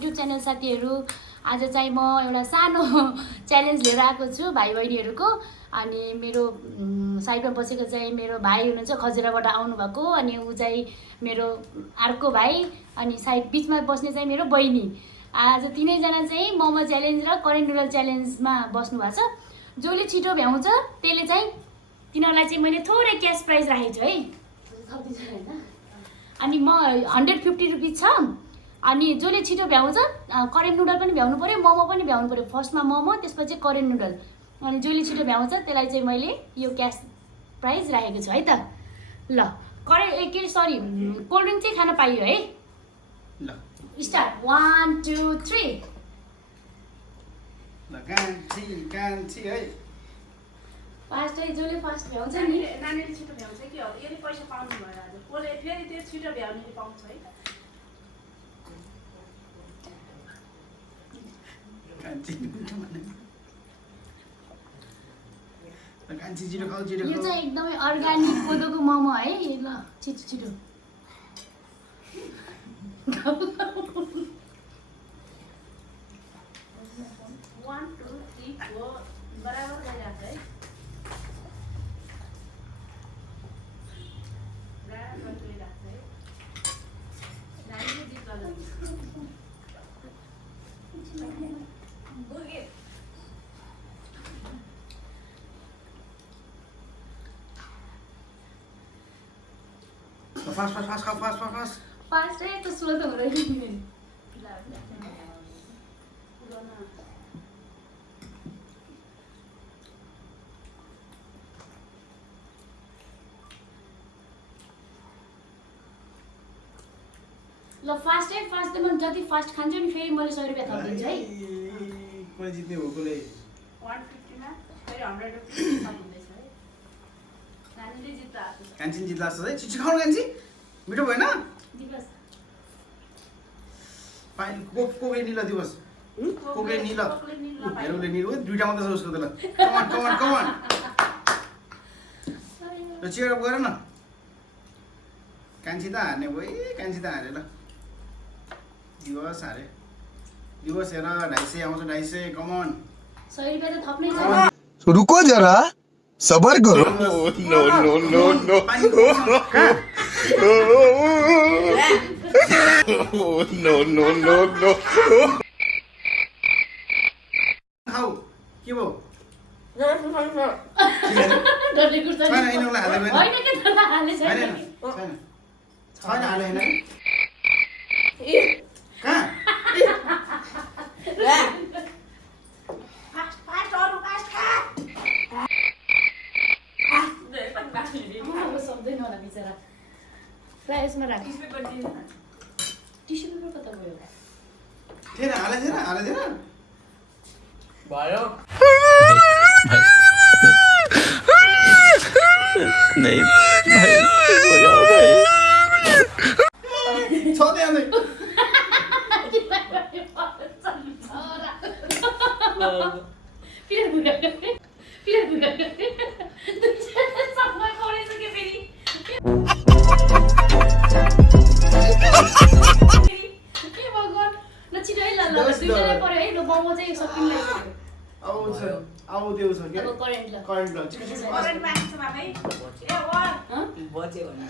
YouTube channel साथीहरू आज चाहिँ म एउटा सानो च्यालेन्ज लिएर आएको छु भाइ बहिनीहरूको अनि मेरो साइडमा बसेको चाहिँ मेरो भाइ हुनुहुन्छ खजुराबाट आउनुभएको अनि ऊ चाहिँ मेरो अर्को भाइ अनि साइड बिचमा बस्ने चाहिँ मेरो बहिनी आज तीनैजना चाहिँ मोमो च्यालेन्ज र करेन्ट नुडल च्यालेन्जमा बस्नु भएको छ जसले छिटो भ्याउँछ त्यसले चाहिँ तिनीहरूलाई चाहिँ मैले थोरै क्यास प्राइज राखेको छु है अनि म 150 रुपिस छ अनि जसले छिटो भ्याउँछ करेन्ट नुडल पनि भ्याउनु पर्यो मोमो पनि भ्याउनु पर्यो फर्स्टमा मोमो त्यसपछि करेन्ट नुडल अनि जसले छिटो भ्याउँछ त्यसलाई चाहिँ मैले यो क्यास प्राइज राखेको छु है त ल करेन्ट के सरी कोल्ड ड्रिङ्क चाहिँ खान पाइयो है ल स्टार्ट 1 2 3 ल कान्छी है फास्ट है जसले फास्ट भ्याउँछ नि नानीले छिटो भ्याउँछ कि हो यसले पैसा पाउनु भयो आज कसले फेरि त्यो छिटो भ्याउनेले पाउँछ है कान्छी छिटो खाऊ छिटो यो चाहिँ एकदमै अर्ग्यानिक कोदोको मोमो है ल छिटो छिटो 1 2 3 4 बराबर गरिराख्छ है बराबर गरिराख्छ है नानीले जित गर्नु बुगे फास्ट खा फास्ट फास्ट है तो स्लो त हुँदैन ल फास्ट है फास्ट त म जति फास्ट खान्छु नि फेरि मैले 100 रुपैयाँ थपिदिन्छु है कोही जित्ने हो कोले 150 मा फेरि 100 रुपैयाँ थपिँदैछ है नानीले जित्दा आएको छ कान्छी जित्ला जस्तो है छिटो खाऊ कान्छी मिठो भएन दिवस कोके निला दिवस कोके निला हेरौले निलो दुईटा मात्र छ उसको त ल कमान ल चियर अप गर न कान्छी त हार्ने भयो कान्छी त हारे ल दिवस हारे दिवस हेर 250 आउँछ 250 कमन 100 रुपैयाँ त थप्नै छ रुको जरा सबर करो नो खाऊ के भयो डरले कुर्छ छैन यिनीहरूलाई हाल्दै होइन के डरले हाले छैन छैन हाले हैन कहाँ फास्ट अरु फास्ट खा अब सक्दैन होला बिचरा प्राय यसमा राख टिस्यु पेपर कता गयो थिएन हाले थिएन भयो नहीं भाई हो जाओ भाई छ त्यहाँ आउ देउ छ के करेन्ट ल करेन्ट माग्छ बाबै ए ओ बजे भन्नु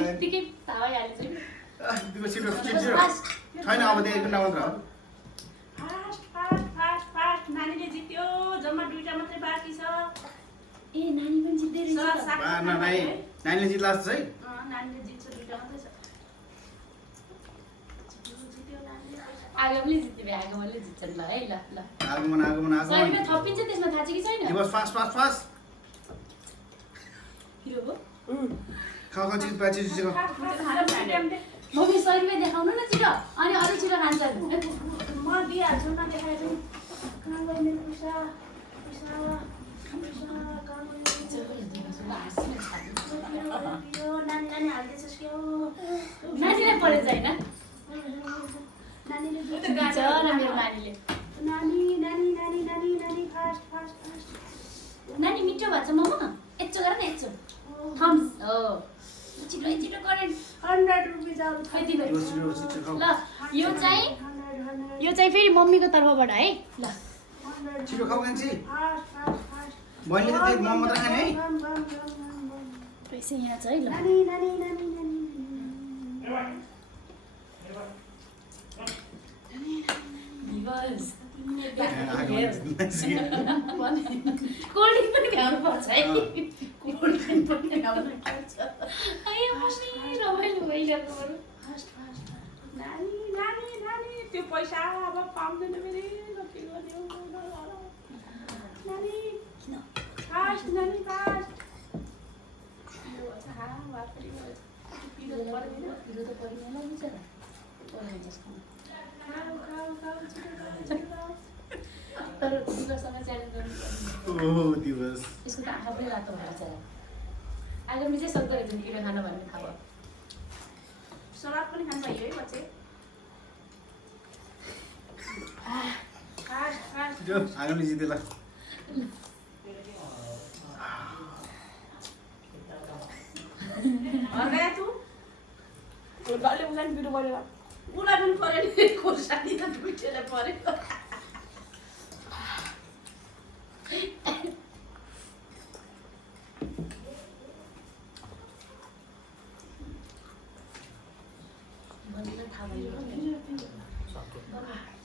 यत्तिकै थाहा भइहाल्छ दिवस छिटो छैन अब त्यो 1 घण्टा मात्र हो फास्ट नानीले जित्यो जम्मा दुईटा मात्रै बाँकी छ ए नानी पनि जित्दै रहेछ नानीले जित्ला जस्तो है नानीले जित्छ दुईटा मात्रै छ आगमले जित्यो भए आगमले जित्छन् ल है ल आगमन 100 रुपैयाँ थपिन्छ त्यसमा थाहा छ कि छैन दिवस फास्ट हिरो हो खा चिज पाछि छिटो मम्मी 100 रुपैयाँ देखाउनु न छिटो अनि अरू छिटो खान्छन् म दिइहाल्छु न देखाएर कहाँ गयो मेरो पैसा नानी हाल्दैछस् के हो नानीलाई परेछ होइन नानीले जित्छ न मेरो नानीले नानी फास्ट नानी मिठो भएको छ मोमो यत्रो गर न यत्रो थम्स हो छिटो करेन्ट 100 रुपैयाँ आउँछ यति छिटो ल यो चाहिँ फेरि मम्मीको तर्फबाट है ल छिटो खाऊ कान्छी मैले त त्यही मोमो मात्र खाने है पैसा यहाँ छ है ल दिवस कोल्ड ड्रिङ्क पनि खानु पर्छ है कोल्ड ड्रिङ्क पनि खानु पर्छ आयो मस्ती रमाइलो भइरहेको बरु नानी त्यो पैसा अब पाउँदैन फेरि के गर्ने नानी फास्ट नानी फास्ट तर दिवससँग च्यालेन्ज गर्नुपर्ने ओहो दिवस यसको त आँखा पनि रातो भएर छ आगामी चाहिँ सक्दो रहेछ किरा खान भन्ने थाहा भयो सलाद पनि खानु पाइयो है बच्चे फास्ट फास्ट जो आगामी जिते ल गया तू गाली उलान पिरो गरेर उसलाई पनि पऱ्यो नि खोर्सानी त दुइटैलाई पऱ्यो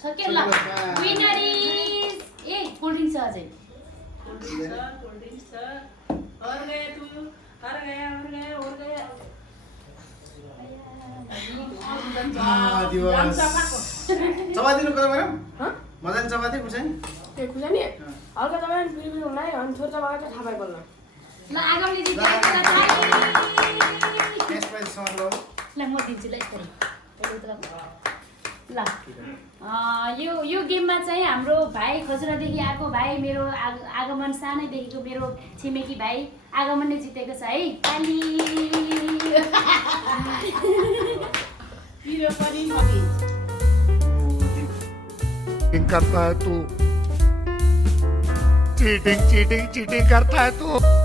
सक्यो ल winner is a cold drink छ अझै कोल्ड ड्रिङ्क छ और गया तू और गया दिवस चपातीनु कता गरौँ मजाले चपाती खुर्सानी त्यो खुर्सानी हल्का तपाईँ पिरो हुँदा अनि छोरा चबाएको चाहिँ थाहा पाइको ल आगामी जित्छ क्यास प्राइज समाप्त गरौँ ल म दिन्छु ल यसरी ल यो गेममा चाहिँ हाम्रो भाइ खजुरादेखि आएको भाइ मेरो आगमन सानैदेखिको मेरो छिमेकी भाइ आगमन नै जितेको छ है ताली पिरो पनि चीटिंग करता है तू चीटिंग करता है तू